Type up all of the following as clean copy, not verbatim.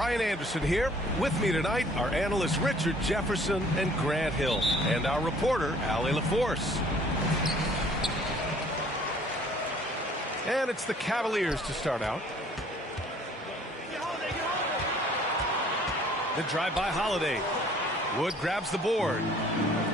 Brian Anderson here. With me tonight are analysts Richard Jefferson and Grant Hill, and our reporter, Allie LaForce. And it's the Cavaliers to start out. The drive by Holiday. Wood grabs the board.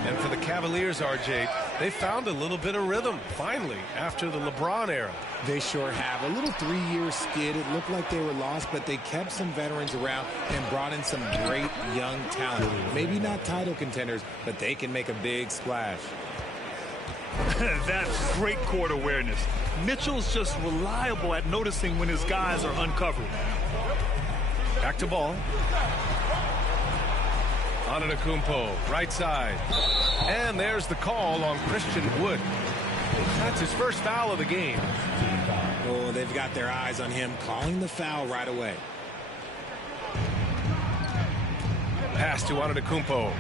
And for the Cavaliers, RJ, they found a little bit of rhythm, finally, after the LeBron era. They sure have. A little 3-year skid. It looked like they were lost, but they kept some veterans around and brought in some great young talent. Maybe not title contenders, but they can make a big splash. That's great court awareness. Mitchell's just reliable at noticing when his guys are uncovered. Back to ball. Antetokounmpo, right side. And there's the call on Christian Wood. That's his first foul of the game. Oh, they've got their eyes on him, calling the foul right away. Pass to Antetokounmpo.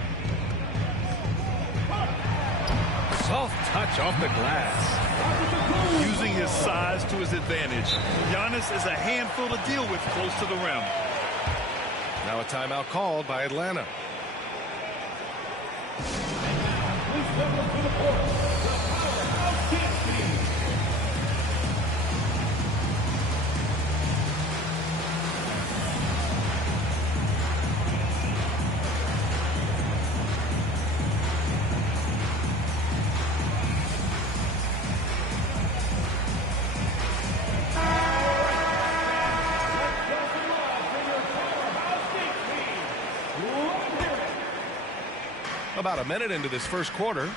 Soft touch off the glass. Using his size to his advantage. Giannis is a handful to deal with close to the rim. Now a timeout called by Atlanta. About a minute into this first quarter.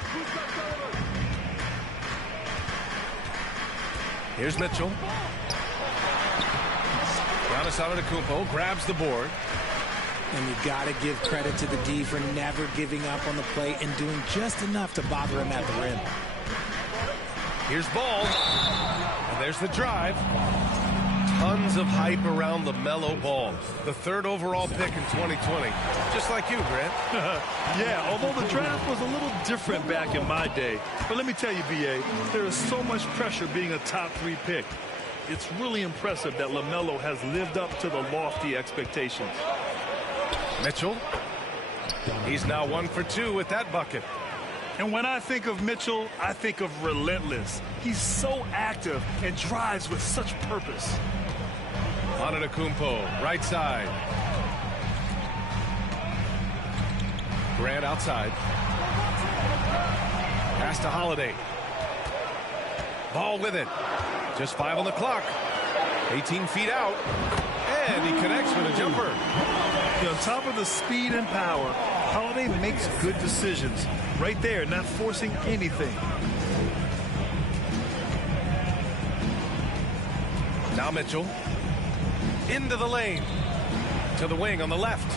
Here's Mitchell. Giannis Antetokounmpo grabs the board. And you got to give credit to the D for never giving up on the play and doing just enough to bother him at the rim. Here's Ball. And there's the drive. Tons of hype around the LaMelo Ball, the 3rd overall pick in 2020. Just like you, Grant. Yeah, although the draft was a little different back in my day. But let me tell you, B.A., there is so much pressure being a top 3 pick. It's really impressive that LaMelo has lived up to the lofty expectations. Mitchell. He's now 1 for 2 with that bucket. And when I think of Mitchell, I think of relentless. He's so active and drives with such purpose. Antetokounmpo, right side. Grant outside. Pass to Holiday. Ball with it. Just 5 on the clock. 18 feet out. And he connects with a jumper. On top of the speed and power, Holiday makes good decisions. Right there, not forcing anything. Now Mitchell. Into the lane. To the wing on the left.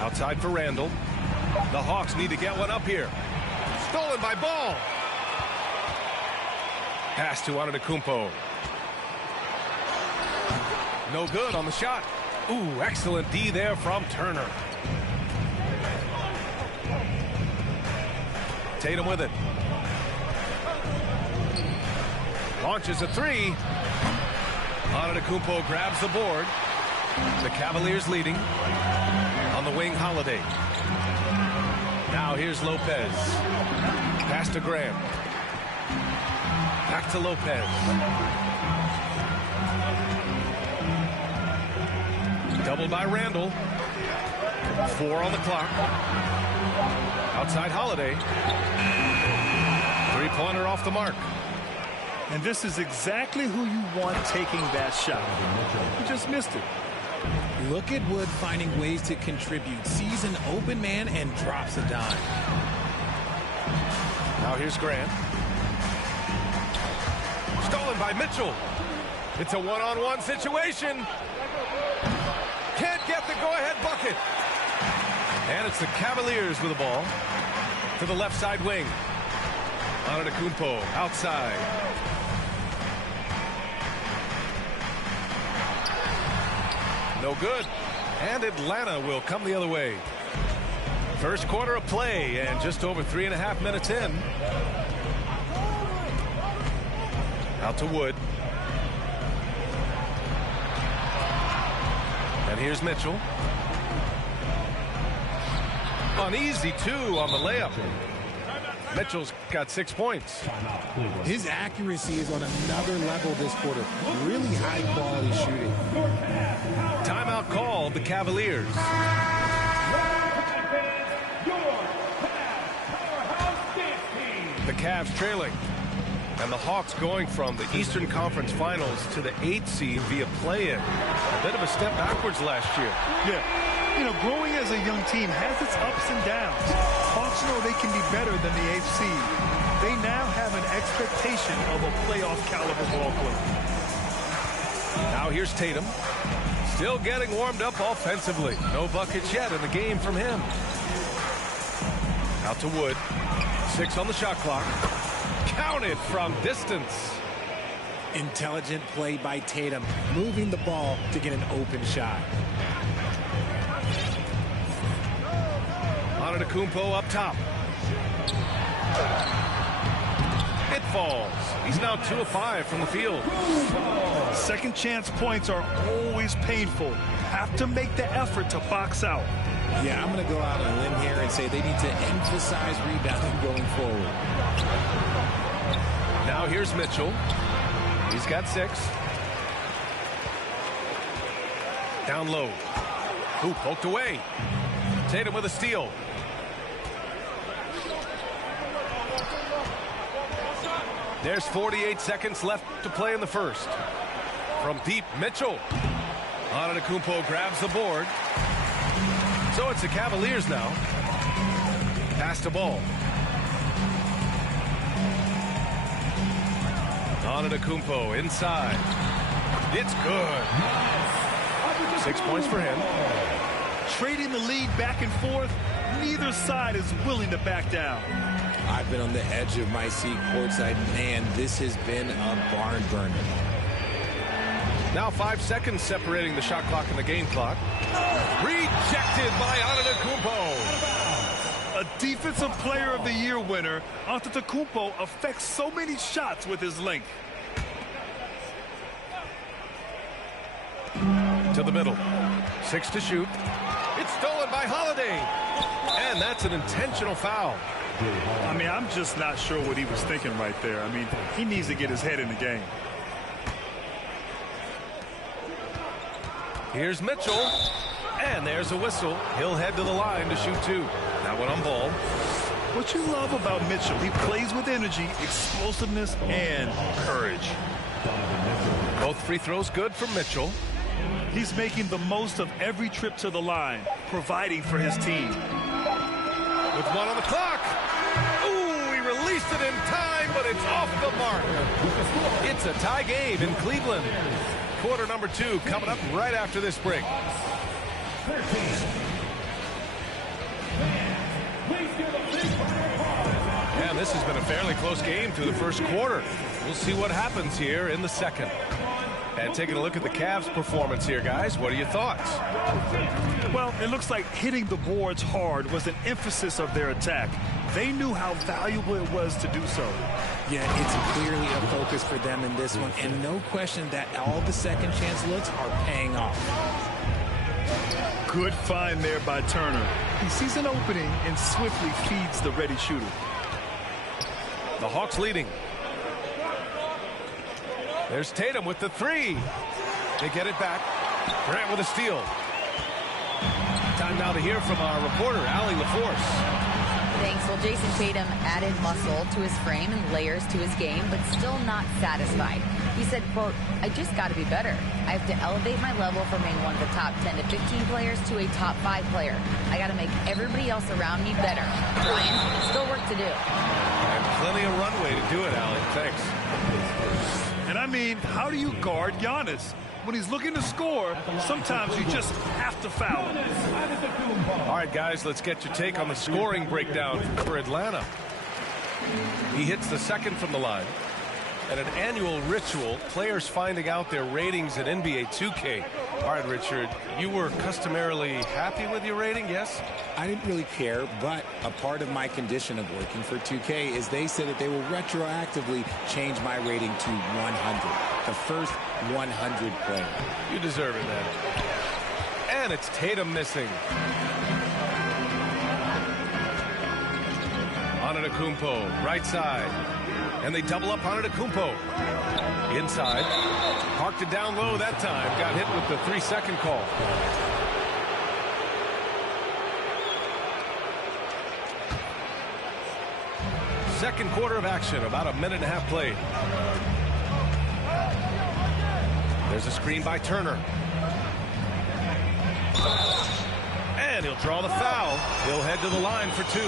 Outside for Randall. The Hawks need to get one up here. Stolen by Ball. Pass to Antetokounmpo. No good on the shot. Ooh, excellent D there from Turner. Tatum with it. Launches a 3. Antetokounmpo grabs the board. The Cavaliers leading. On the wing, Holiday. Now here's Lopez. Pass to Grant. Back to Lopez. Doubled by Randall. 4 on the clock. Outside Holiday. 3-pointer off the mark. And this is exactly who you want taking that shot. You just missed it. Look at Wood finding ways to contribute. Sees an open man and drops a dime. Now here's Grant. Stolen by Mitchell. It's a one-on-one situation. Can't get the go-ahead bucket. And it's the Cavaliers with the ball. To the left side wing. Antetokounmpo outside. No good. And Atlanta will come the other way. First quarter of play and just over 3.5 minutes in. Out to Wood. And here's Mitchell. An easy 2 on the layup. Mitchell's got 6 points. His accuracy is on another level this quarter. Really high-quality shooting. Timeout called the Cavaliers. The Cavs trailing. And the Hawks going from the Eastern Conference Finals to the 8th seed via play-in. A bit of a step backwards last year. Yeah. You know, growing as a young team has its ups and downs. Hawks know they can be better than the 8th seed. They now have an expectation of a playoff caliber ball club. Now here's Tatum. Still getting warmed up offensively. No buckets yet in the game from him. Out to Wood. 6 on the shot clock. Counted from distance. Intelligent play by Tatum, moving the ball to get an open shot. Antetokounmpo up top. It falls. He's now 2 of 5 from the field. Second chance points are always painful. Have to make the effort to box out. Yeah, I'm going to go out on a limb here and say they need to emphasize rebounding going forward. Now here's Mitchell. He's got 6. Down low. Hoop poked away. Tatum with a steal. There's 48 seconds left to play in the first. From deep, Mitchell. Antetokounmpo grabs the board. So it's the Cavaliers now. Pass the ball. Antetokounmpo inside. It's good. 6 points for him. Trading the lead back and forth, neither side is willing to back down. I've been on the edge of my seat courtside. Man, this has been a barn burner. Now 5 seconds separating the shot clock and the game clock. Rejected by Antetokounmpo. A Defensive Player of the Year winner, Antetokounmpo affects so many shots with his length. To the middle. 6 to shoot. It's stolen by Holiday. And that's an intentional foul. I mean, I'm just not sure what he was thinking right there. I mean, he needs to get his head in the game. Here's Mitchell. And there's a whistle. He'll head to the line to shoot 2. That one on ball. What you love about Mitchell, he plays with energy, explosiveness, and courage. Both free throws good for Mitchell. He's making the most of every trip to the line, providing for his team. With 1 on the clock. Ooh, he released it in time, but it's off the mark. It's a tie game in Cleveland. Quarter number 2 coming up right after this break. And this has been a fairly close game through the first quarter. We'll see what happens here in the second. And taking a look at the Cavs' performance here, guys, what are your thoughts? Well, it looks like hitting the boards hard was an emphasis of their attack. They knew how valuable it was to do so. Yeah, it's clearly a focus for them in this one, and no question that all the second chance looks are paying off. Good find there by Turner. He sees an opening and swiftly feeds the ready shooter. The Hawks leading. There's Tatum with the 3. They get it back. Grant with a steal. Time now to hear from our reporter, Allie LaForce. Thanks. Well, Jason Tatum added muscle to his frame and layers to his game, but still not satisfied. He said, quote, "I just got to be better. I have to elevate my level from being one of the top 10 to 15 players to a top 5 player. I got to make everybody else around me better." Brian, still work to do. And plenty of runway to do it, Allie. Thanks. And I mean, how do you guard Giannis? When he's looking to score, sometimes you just have to foul him. All right, guys, let's get your take on the scoring breakdown for Atlanta. He hits the second from the line. And an annual ritual, players finding out their ratings in NBA 2K. All right, Richard, you were customarily happy with your rating, yes? I didn't really care, but a part of my condition of working for 2K is they said that they will retroactively change my rating to 100. The first 100 player. You deserve it, man. And it's Tatum missing. Antetokounmpo, right side. And they double up Antetokounmpo. Inside. Parked it down low that time. Got hit with the 3-second call. Second quarter of action. About a minute and a half played. There's a screen by Turner. And he'll draw the foul. He'll head to the line for 2.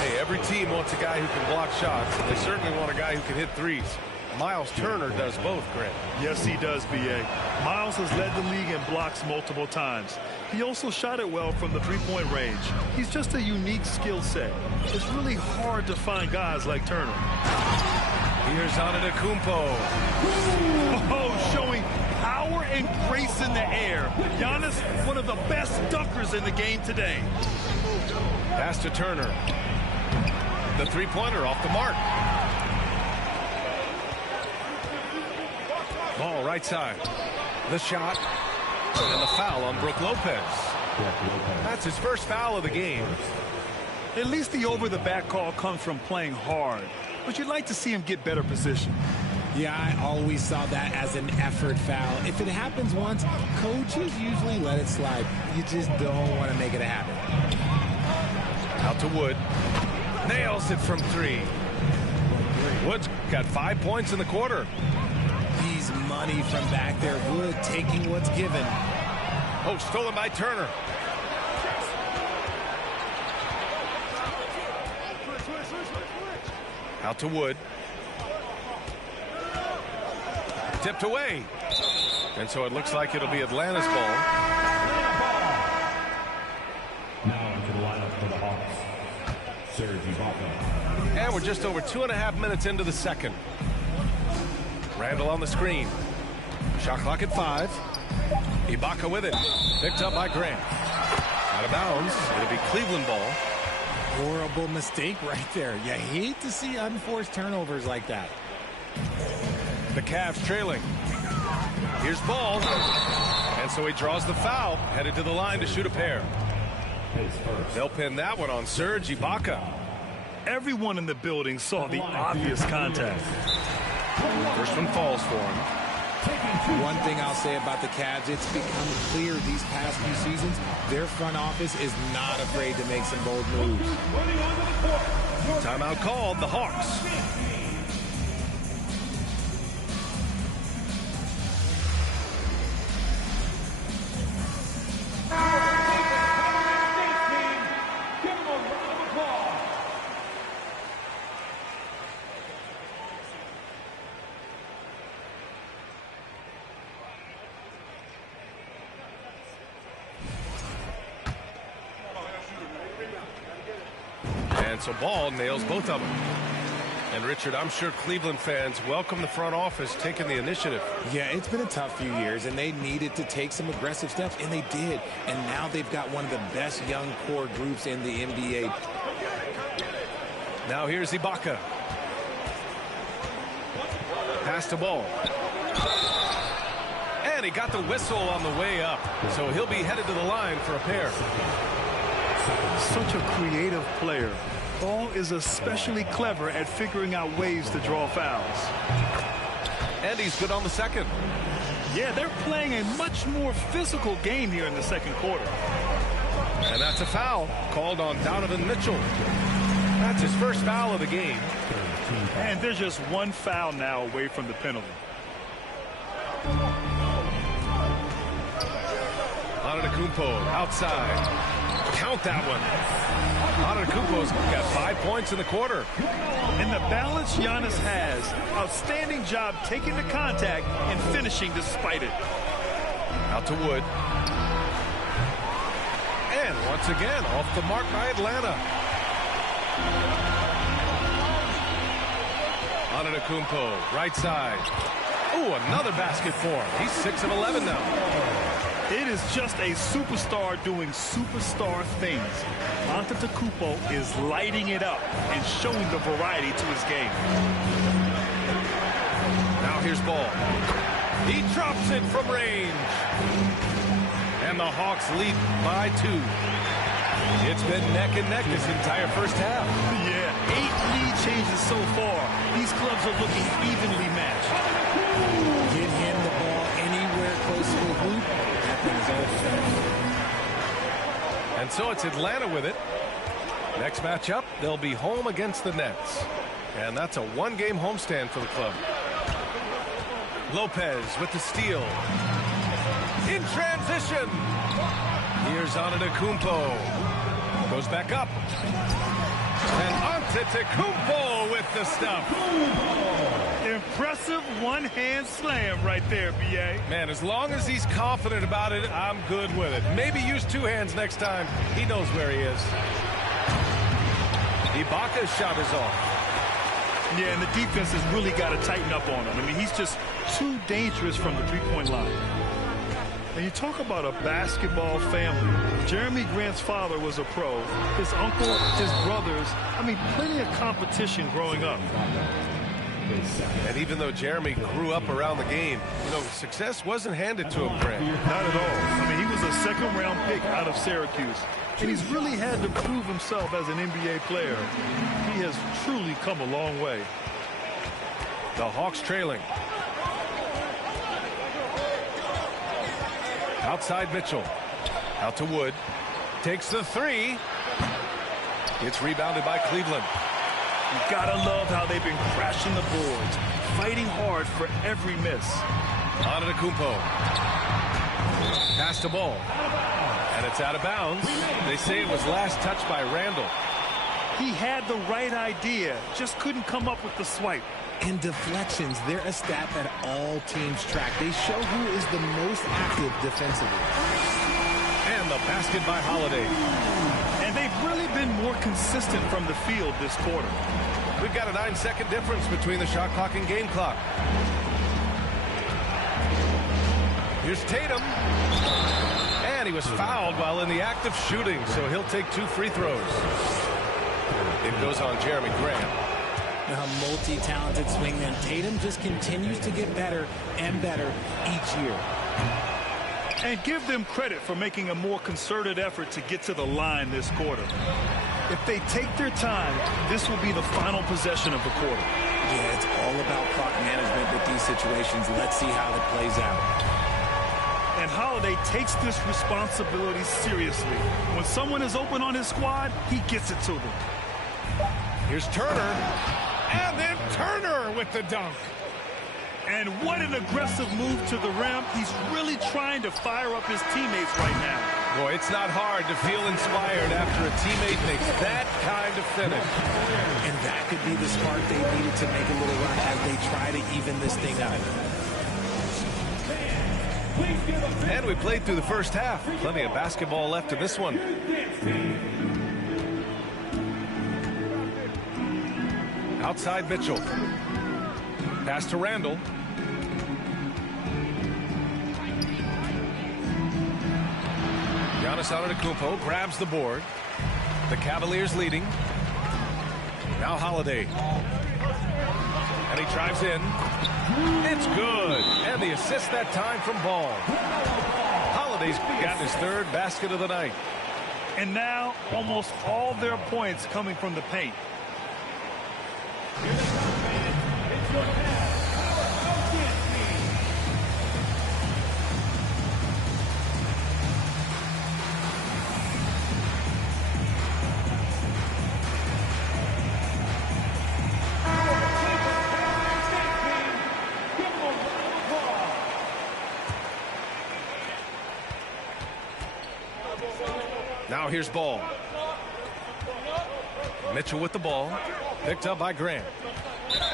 Hey, every team wants a guy who can block shots, and they certainly want a guy who can hit threes. Miles Turner does both, Grant. Yes, he does, B.A. Miles has led the league in blocks multiple times. He also shot it well from the three-point range. He's just a unique skill set. It's really hard to find guys like Turner. Here's Antetokounmpo. Oh, showing power and grace in the air. Giannis, one of the best dunkers in the game today. Pass to Turner. The three-pointer off the mark. Ball right side. The shot. And the foul on Brook Lopez. That's his first foul of the game. At least the over-the-back call comes from playing hard. But you'd like to see him get better position. Yeah, I always saw that as an effort foul. If it happens once, coaches usually let it slide. You just don't want to make it a habit. Out to Wood. Nails it from 3. Wood's got 5 points in the quarter. He's money from back there. Wood taking what's given. Oh, stolen by Turner. Out to Wood. Tipped away. And so it looks like it'll be Atlanta's ball. Now into the lineup for the Hawks, Skrylz. And we're just over 2.5 minutes into the second. Randall on the screen. Shot clock at 5. Ibaka with it. Picked up by Grant. Out of bounds. It'll be Cleveland ball. Horrible mistake right there. You hate to see unforced turnovers like that. The Cavs trailing. Here's Ball. And so he draws the foul. Headed to the line to shoot a pair. They'll pin that one on Serge Ibaka. Everyone in the building saw the obvious contact. First one falls for him. One thing I'll say about the Cavs, it's become clear these past few seasons, their front office is not afraid to make some bold moves. Timeout called, the Hawks. And so Ball nails both of them. And Richard, I'm sure Cleveland fans welcome the front office taking the initiative. Yeah, it's been a tough few years, and they needed to take some aggressive steps, and they did. And now they've got one of the best young core groups in the NBA. Now here's Ibaka. Pass to Ball. And he got the whistle on the way up. So he'll be headed to the line for a pair. Such a creative player. Ball is especially clever at figuring out ways to draw fouls. And he's good on the second. Yeah, they're playing a much more physical game here in the second quarter. And that's a foul called on Donovan Mitchell. That's his first foul of the game. And there's just one foul now away from the penalty. Antetokounmpo outside. Count that one. Antetokounmpo's got 5 points in the quarter. And the balance Giannis has, outstanding job taking the contact and finishing despite it. Out to Wood. And once again, off the mark by Atlanta. Antetokounmpo, right side. Ooh, another basket for him. He's 6 of 11 now. It is just a superstar doing superstar things. Antetokounmpo is lighting it up and showing the variety to his game. Now here's Ball. He drops it from range. And the Hawks lead by 2. It's been neck and neck this entire first half. Yeah, 8 lead changes so far. These clubs are looking evenly matched. Get him the ball anywhere close to the hoop. That thing is all finished. And so it's Atlanta with it. Next matchup, they'll be home against the Nets. And that's a 1-game homestand for the club. Lopez with the steal. In transition. Here's Antetokounmpo. Goes back up. And Antetokounmpo with the stuff. Impressive one-hand slam right there, B.A. Man, as long as he's confident about it, I'm good with it. Maybe use 2 hands next time. He knows where he is. Ibaka's shot is off. Yeah, and the defense has really got to tighten up on him. I mean, he's just too dangerous from the three-point line. And you talk about a basketball family. Jeremy Grant's father was a pro. His uncle, his brothers, I mean, plenty of competition growing up. And even though Jeremy grew up around the game, success wasn't handed to him, Grant. Not at all. I mean, he was a second-round pick out of Syracuse. And he's really had to prove himself as an NBA player. He has truly come a long way. The Hawks trailing. Outside Mitchell. Out to Wood. Takes the 3. It's rebounded by Cleveland. You gotta love how they've been crashing the boards, fighting hard for every miss. Antetokounmpo. Pass the ball. And it's out of bounds. They say it was last touched by Randall. He had the right idea, just couldn't come up with the swipe. And deflections, they're a stat that all teams track. They show who is the most active defensively. And the basket by Holiday. And they've really been more consistent from the field this quarter. We've got a 9-second difference between the shot clock and game clock. Here's Tatum. And he was fouled while in the act of shooting, so he'll take 2 free throws. It goes on Jeremy Grant. A multi-talented swingman. Tatum just continues to get better and better each year. And give them credit for making a more concerted effort to get to the line this quarter. If they take their time, this will be the final possession of the quarter. Yeah, it's all about clock management with these situations. Let's see how it plays out. And Holiday takes this responsibility seriously. When someone is open on his squad, he gets it to them. Here's Turner. And then Turner with the dunk. And what an aggressive move to the rim. He's really trying to fire up his teammates right now. Boy, it's not hard to feel inspired after a teammate makes that kind of finish. And that could be the spark they needed to make a little run as they try to even this thing up. And we played through the first half. Plenty of basketball left in this one. Outside Mitchell. Pass to Randall. Giannis Antetokounmpo grabs the board. The Cavaliers leading. Now Holiday. And he drives in. It's good. And the assist that time from Ball. Holiday's gotten his 3rd basket of the night. And now almost all their points coming from the paint. Now here's Ball. Mitchell with the ball. Picked up by Grant.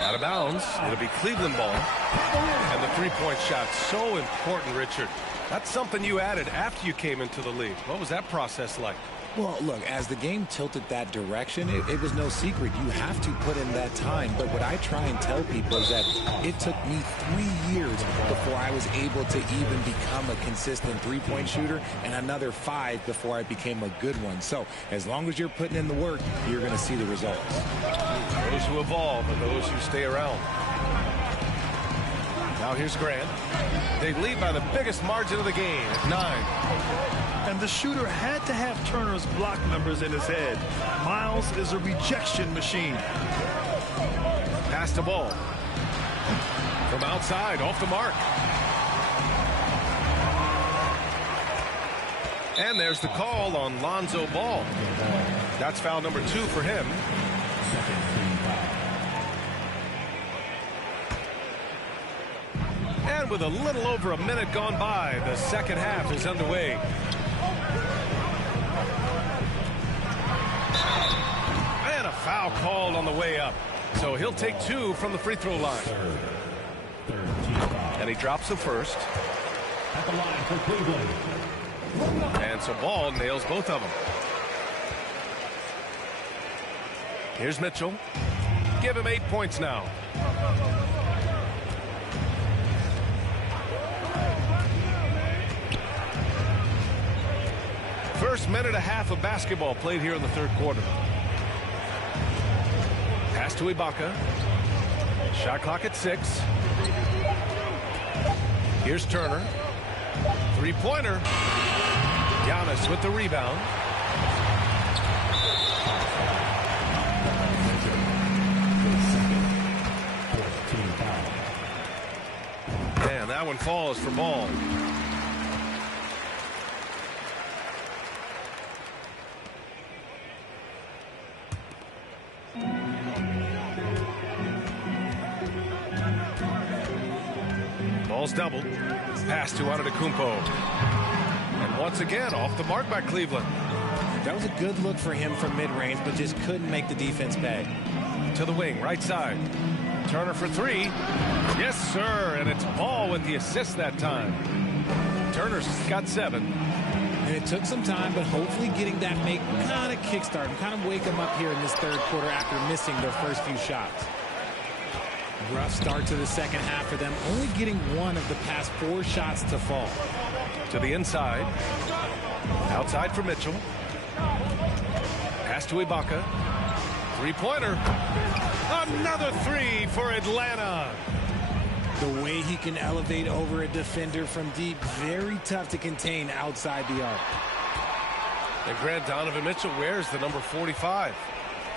Out of bounds. It'll be Cleveland ball. And the 3-point shot. So important, Richard. That's something you added after you came into the league. What was that process like? Well, look, as the game tilted that direction, it was no secret. You have to put in that time. But what I try and tell people is that it took me 3 years before I was able to even become a consistent 3-point shooter, and another 5 before I became a good one. So as long as you're putting in the work, you're going to see the results. Those who evolve and those who stay around. Now here's Grant. They lead by the biggest margin of the game at 9. And the shooter had to have Turner's block numbers in his head. Miles is a rejection machine. Pass the ball. From outside, off the mark. And there's the call on Lonzo Ball. That's foul number 2 for him. And with a little over a minute gone by, the second half is underway. And a foul called on the way up. So he'll take 2 from the free throw line. And he drops the first. At the line for Cleveland. And so Ball nails both of them. Here's Mitchell. Give him 8 points now. First minute and a half of basketball played here in the third quarter. Pass to Ibaka. Shot clock at 6. Here's Turner. Three-pointer. Giannis with the rebound. And that one falls for Ball. Ball's doubled. Pass to Antetokounmpo. And once again, off the mark by Cleveland. That was a good look for him from mid-range, but just couldn't make the defense pay. To the wing, right side. Turner for 3. Yes, sir. And it's Ball with the assist that time. Turner's got 7. And it took some time, but hopefully getting that make kind of kickstart and kind of wake them up here in this third quarter after missing their first few shots. Rough start to the second half for them, only getting 1 of the past 4 shots to fall. To the inside. Outside for Mitchell. Pass to Ibaka. Three-pointer. Another 3 for Atlanta. The way he can elevate over a defender from deep, very tough to contain outside the arc. And Grant, Donovan Mitchell wears the number 45.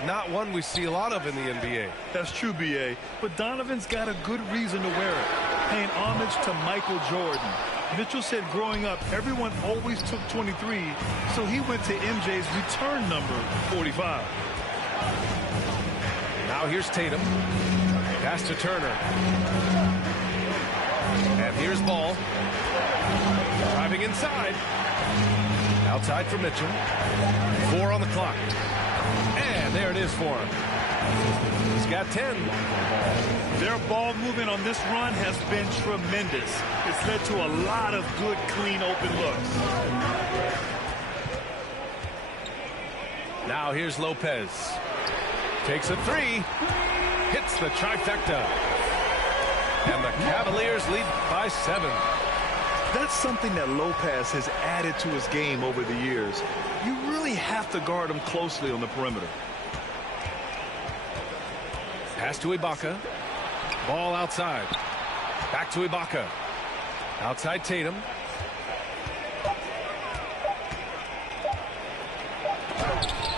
Not one we see a lot of in the NBA. That's true, B.A. But Donovan's got a good reason to wear it, paying homage to Michael Jordan. Mitchell said growing up, everyone always took 23, so he went to MJ's return number, 45. Now here's Tatum. Pass to Turner. And here's Ball. Driving inside. Outside for Mitchell. 4 on the clock. And there it is for him. He's got 10. Their ball movement on this run has been tremendous. It's led to a lot of good, clean, open looks. Now here's Lopez. Takes a 3. Hits the trifecta. And the Cavaliers lead by 7. That's something that Lopez has added to his game over the years. You really have to guard him closely on the perimeter. Pass to Ibaka. Ball outside. Back to Ibaka. Outside Tatum.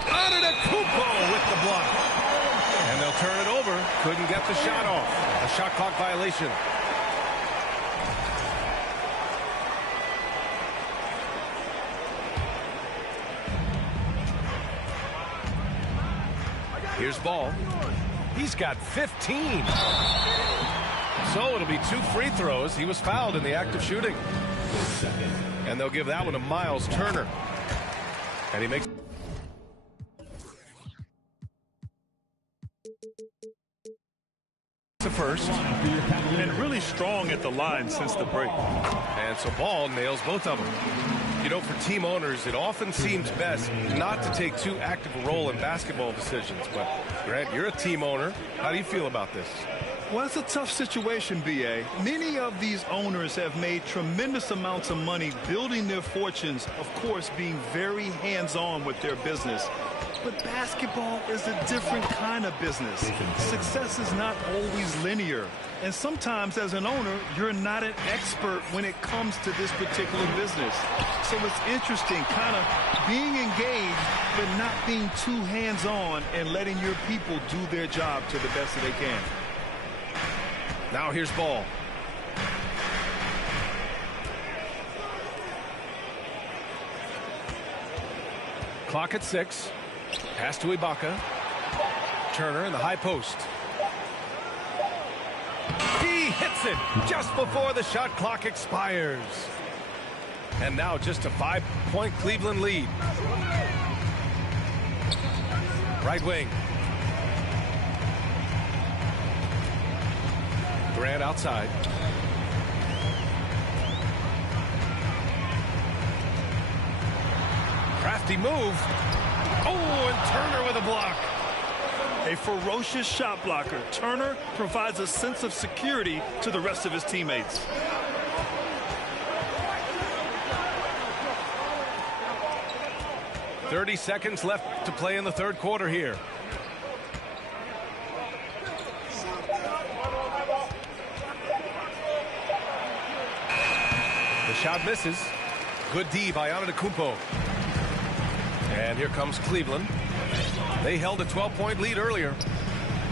Antetokounmpo with the block. And they'll turn it over. Couldn't get the shot off. A shot clock violation. Here's Ball. He's got 15. So it'll be 2 free throws. He was fouled in the act of shooting. And they'll give that one to Miles Turner. And he makes the first. And really strong at the line since the break. And so Ball nails both of them. You know, for team owners, it often seems best not to take too active a role in basketball decisions. But, Grant, you're a team owner. How do you feel about this? Well, it's a tough situation, B.A. Many of these owners have made tremendous amounts of money building their fortunes, of course, being very hands-on with their business. But basketball is a different kind of business. Success is not always linear. And sometimes, as an owner, you're not an expert when it comes to this particular business. So it's interesting, kind of being engaged, but not being too hands-on and letting your people do their job to the best that they can. Now here's ball. Clock at 6. Pass to Ibaka. Turner in the high post. He hits it just before the shot clock expires. And now just a 5-point Cleveland lead. Right wing. Grant outside. Crafty move. Oh, and Turner with a block. A ferocious shot blocker. Turner provides a sense of security to the rest of his teammates. .30 seconds left to play in the third quarter here. The shot misses. Good D by Antetokounmpo. And here comes Cleveland. They held a 12-point lead earlier.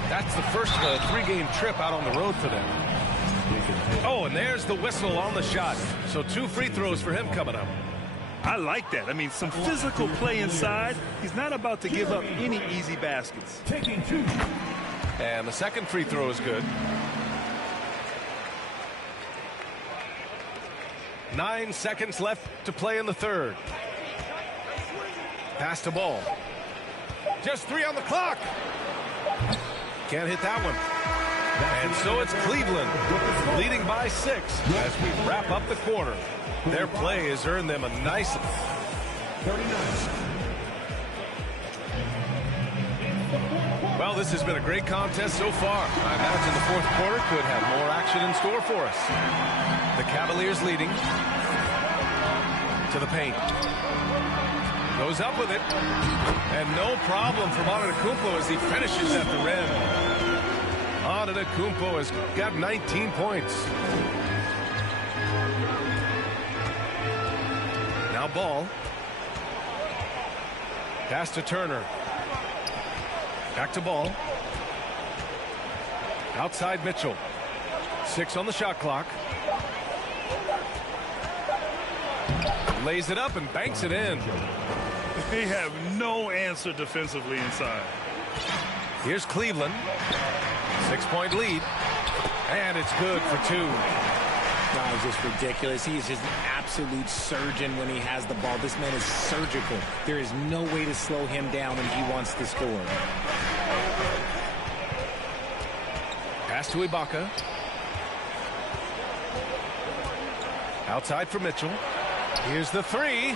That's the first of a 3-game trip out on the road for them. Oh, and there's the whistle on the shot. So 2 free throws for him coming up. I like that. I mean, some physical play inside. He's not about to give up any easy baskets. Taking 2. And the second free throw is good. 9 seconds left to play in the third. Pass to ball. Just 3 on the clock. Can't hit that one. And so it's Cleveland leading by 6 as we wrap up the quarter. Their play has earned them a nice... 39. Well, this has been a great contest so far. I imagine the fourth quarter could have more action in store for us. The Cavaliers leading. To the paint. Goes up with it. And no problem for Antetokounmpo as he finishes at the rim. Antetokounmpo has got 19 points. Now ball. Pass to Turner. Back to ball. Outside Mitchell. 6 on the shot clock. Lays it up and banks it in. They have no answer defensively inside. Here's Cleveland. 6-point lead. And it's good for 2. That is just ridiculous. He is just an absolute surgeon when he has the ball. This man is surgical. There is no way to slow him down when he wants to score. Pass to Ibaka. Outside for Mitchell. Here's the 3.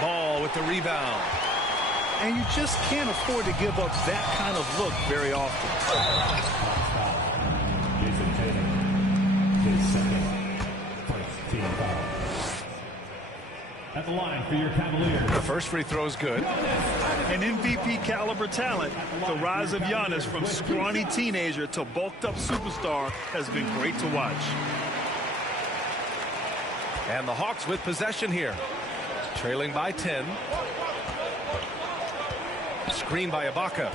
Ball with the rebound. And you just can't afford to give up that kind of look very often. Jason Tatum, his second first team foul. At the line for your Cavaliers. The first free throw is good. An MVP caliber talent. The rise of Giannis from scrawny teenager to bulked up superstar has been great to watch. And the Hawks with possession here. Trailing by 10. Screen by Ibaka.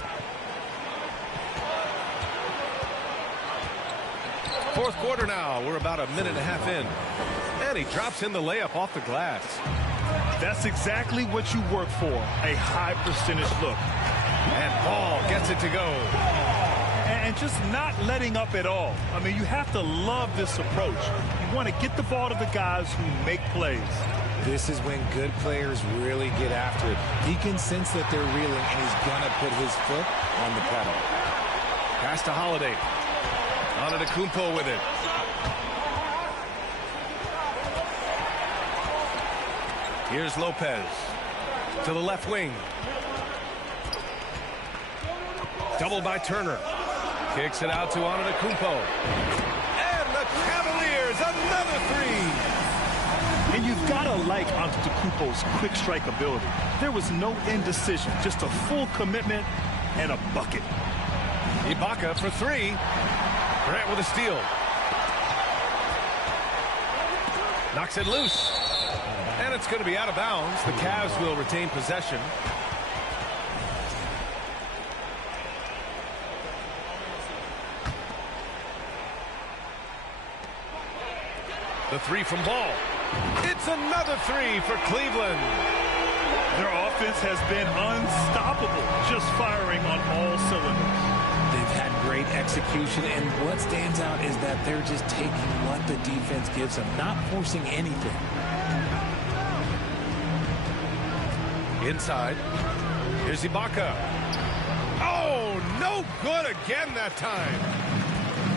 Fourth quarter now. We're about a minute and a half in. And he drops in the layup off the glass. That's exactly what you work for. A high percentage look. And Ball gets it to go. And just not letting up at all. I mean, you have to love this approach. You want to get the ball to the guys who make plays. This is when good players really get after it. He can sense that they're reeling, and he's going to put his foot on the pedal. Pass to Holiday. Antetokounmpo with it. Here's Lopez to the left wing. Doubled by Turner. Kicks it out to Antetokounmpo. And the Cavaliers, another three. And you've got to like Antetokounmpo's quick strike ability. There was no indecision, just a full commitment and a bucket. Ibaka for three. Grant with a steal. Knocks it loose. And it's going to be out of bounds. The Cavs will retain possession. The three from Ball. It's another three for Cleveland. Their offense has been unstoppable, just firing on all cylinders. They've had great execution, and what stands out is that they're just taking what the defense gives them, not forcing anything. Inside. Here's Ibaka. Oh, no good again that time.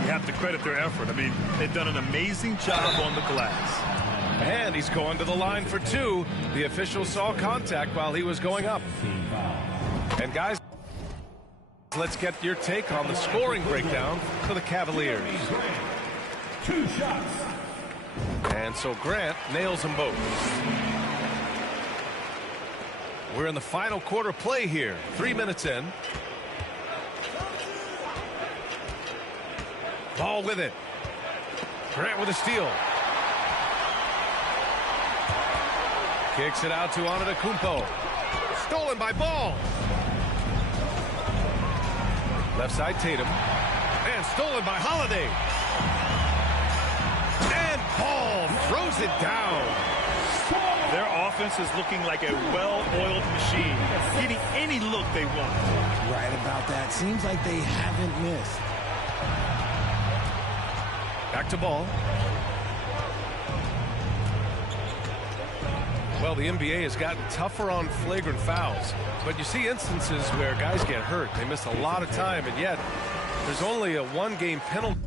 You have to credit their effort. I mean, they've done an amazing job on the glass. And he's going to the line for two. The official saw contact while he was going up. And guys, let's get your take on the scoring breakdown for the Cavaliers. 2 shots. And so Grant nails them both. We're in the final quarter play here. 3 minutes in. Ball with it. Grant with a steal. Kicks it out to Antetokounmpo. Stolen by Ball. Left side Tatum. And stolen by Holiday. And Ball throws it down. Their offense is looking like a well-oiled machine, getting any look they want. Right about that. Seems like they haven't missed. Back to Ball. Well, the NBA has gotten tougher on flagrant fouls, but you see instances where guys get hurt. They miss a lot of time, and yet there's only a one-game penalty.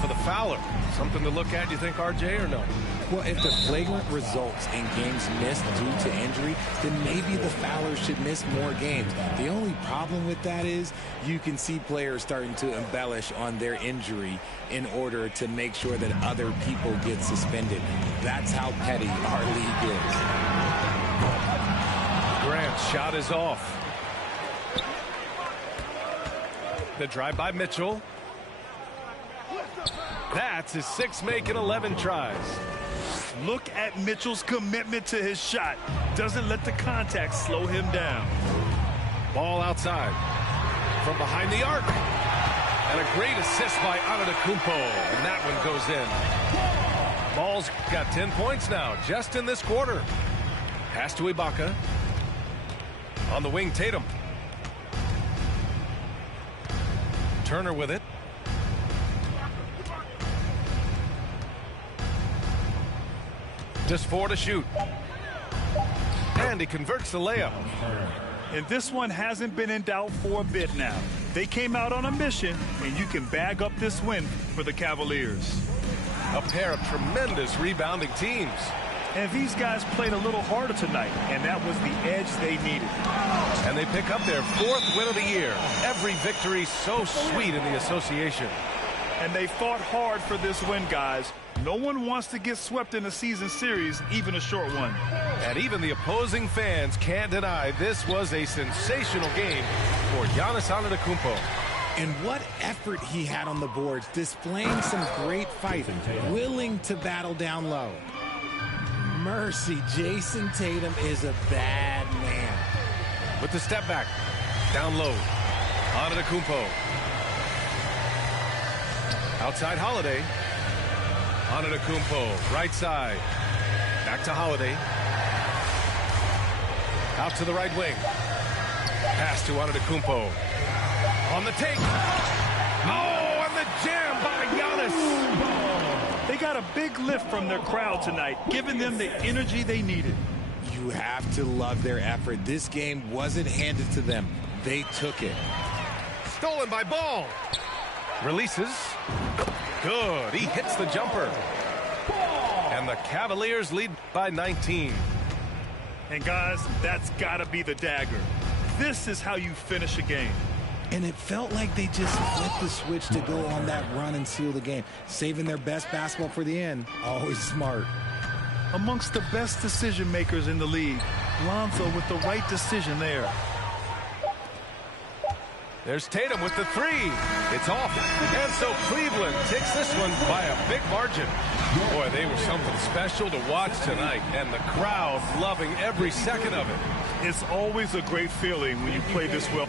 For the fouler. Something to look at, you think, RJ, or no? Well, if the flagrant results in games missed due to injury, then maybe the fouler should miss more games. The only problem with that is you can see players starting to embellish on their injury in order to make sure that other people get suspended. That's how petty our league is. Grant's shot is off. The drive by Mitchell. That's his 6th make in 11 tries. Look at Mitchell's commitment to his shot. Doesn't let the contact slow him down. Ball outside. From behind the arc. And a great assist by Antetokounmpo. And that one goes in. Ball's got 10 points now, just in this quarter. Pass to Ibaka. On the wing, Tatum. Turner with it. Just 4 to shoot. And he converts the layup. And this one hasn't been in doubt for a bit now. They came out on a mission, and you can bag up this win for the Cavaliers. A pair of tremendous rebounding teams. And these guys played a little harder tonight, and that was the edge they needed. And they pick up their 4th win of the year. Every victory so sweet in the association. And they fought hard for this win, guys. No one wants to get swept in a season series, even a short one. And even the opposing fans can't deny this was a sensational game for Giannis Antetokounmpo. And what effort he had on the boards, displaying some great fight, willing to battle down low. Mercy, Jason Tatum is a bad man. With the step back, down low, Antetokounmpo. Outside Holiday. Antetokounmpo, right side. Back to Holiday. Out to the right wing. Pass to Antetokounmpo. On the take. Oh, and the jam by Giannis. They got a big lift from their crowd tonight, giving them the energy they needed. You have to love their effort. This game wasn't handed to them. They took it. Stolen by Ball. Releases. Good. He hits the jumper. And And the Cavaliers lead by 19. And guys, that's got to be the dagger. This is how you finish a game. And it felt like they just flipped the switch to go on that run and seal the game. Saving their best basketball for the end. Always smart. Amongst the best decision makers in the league, Lonzo with the right decision there. There's Tatum with the three. It's off. And so Cleveland takes this one by a big margin. Boy, they were something special to watch tonight, and the crowd loving every second of it. It's always a great feeling when you play this well.